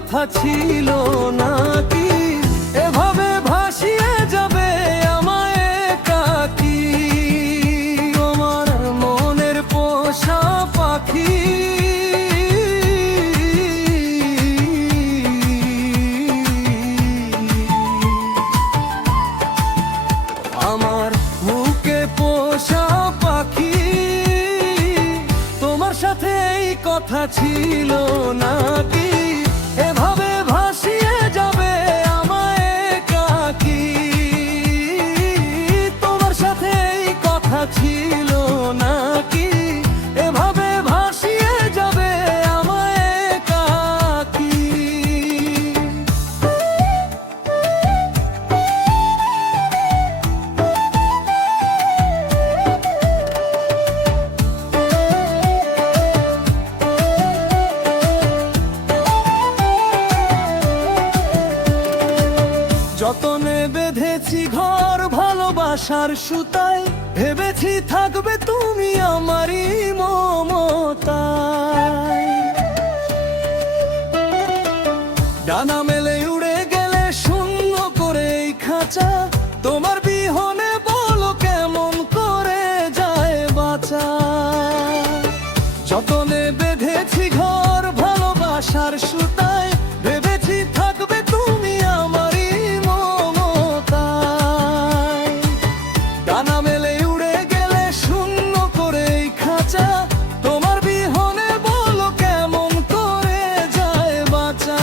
কথা ছিল নাকি এভাবে ভাসিয়ে যাবে আমায় একাকী। তোমার মনের পোষা পাখি আমার বুকে পোষা পাখি, তোমার সাথে এই কথা ছিল নাকি এভাবে ভাসিয়ে যাবে আমায় একাকী। তোমার সাথে এই কথা ছিল নাকি এভাবে ভাসিয়ে যাবে আমায় একাকী। যতনে বেঁধেছি ঘর ভালোবাসার সুতায়, ভেবেছি থাকবে তুমি আমারই মমতায়। ডানা মেলে উড়ে গেলে শূন্য করে এই খাঁচা, তোমার বিহনে বলো কেমন করে যায় বাঁচা। যতনে বেঁধেছি ঘর ভালোবাসার সুতায়, ভেবেছি থাকবে তুমি আমারই মমতায়। ডানা মেলে উড়ে গেলে শূন্য করে এই খাঁচা, তোমার বিহনে বলো কেমন করে যায় বাঁচা।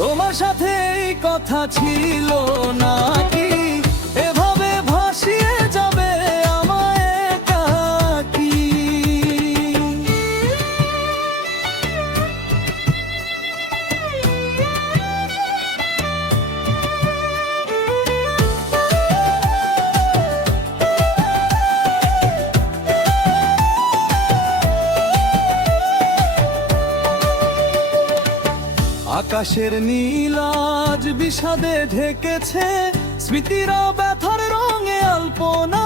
তোমার সাথে এই কথা ছিল নাকি এভাবে ভাসিয়ে যাবে আমায় একাকী। আকাশের নীল আজ বিষাদে ঢেকেছে, স্মৃতিরা ব্যথার রঙে আলপনা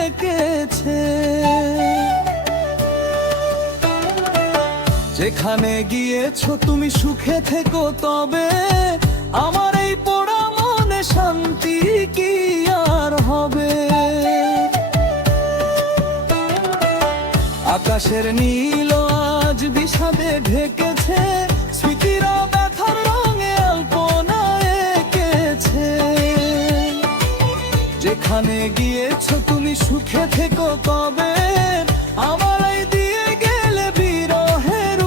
এঁকেছে। যেখানে গিয়েছো তুমি সুখে থেকো, তবে আমার এই পোড়া মনে শান্তি কি আর হবে। আকাশের নীল আজ বিষাদে ঢেকেছে, স্মৃতিরা ব্যথার রঙে আলপনা এঁকেছে। যেখানে গিয়েছো তুমি সুখে থেকো, তবে আমার এই দিয়ে গেলে বিরহের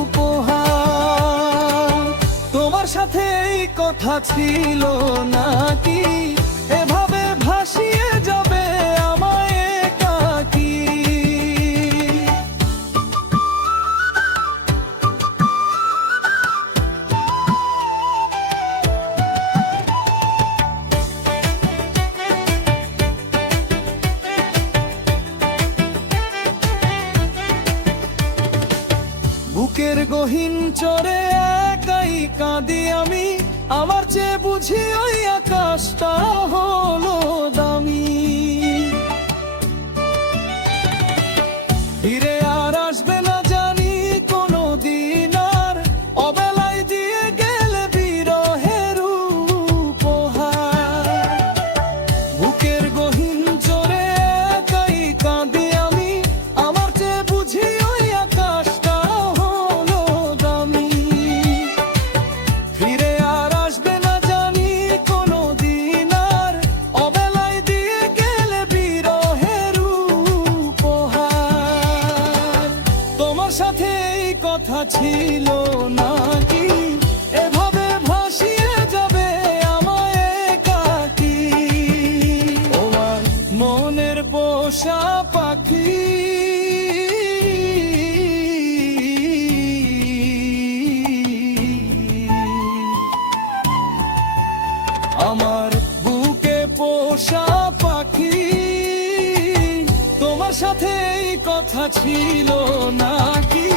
উপহার। তোমার সাথে এই কথা ছিল নাকি এভাবে ভাসিয়ে যাবে আমায় একাকী। বুকের গহীন চরে একাই কাঁদি আমি, আমার চেয়ে বুঝি ওই আকাশটা হলো দামি। ফিরে আর আসবে না জানি কোনো দিন, আর অবেলায় দিয়ে গেলে বিরহের উপহার। বুকের গহীন চরে একাই কাঁদি আমি, আমার চেয়ে বুঝি ওই আকাশটা হলো দামি। ফিরে আর আসবে না জানি কোনো দিন, আর অবেলায় দিয়ে গেলে বিরহের উপহার। তোমার সাথে এই কথা ছিল নাকি এভাবে ভাসিয়ে যাবে আমায় একাকী। তোমার মনের পোষা পাখি আমার বুকে পোষা পাখি, তোমার সাথে এই কথা ছিল নাকি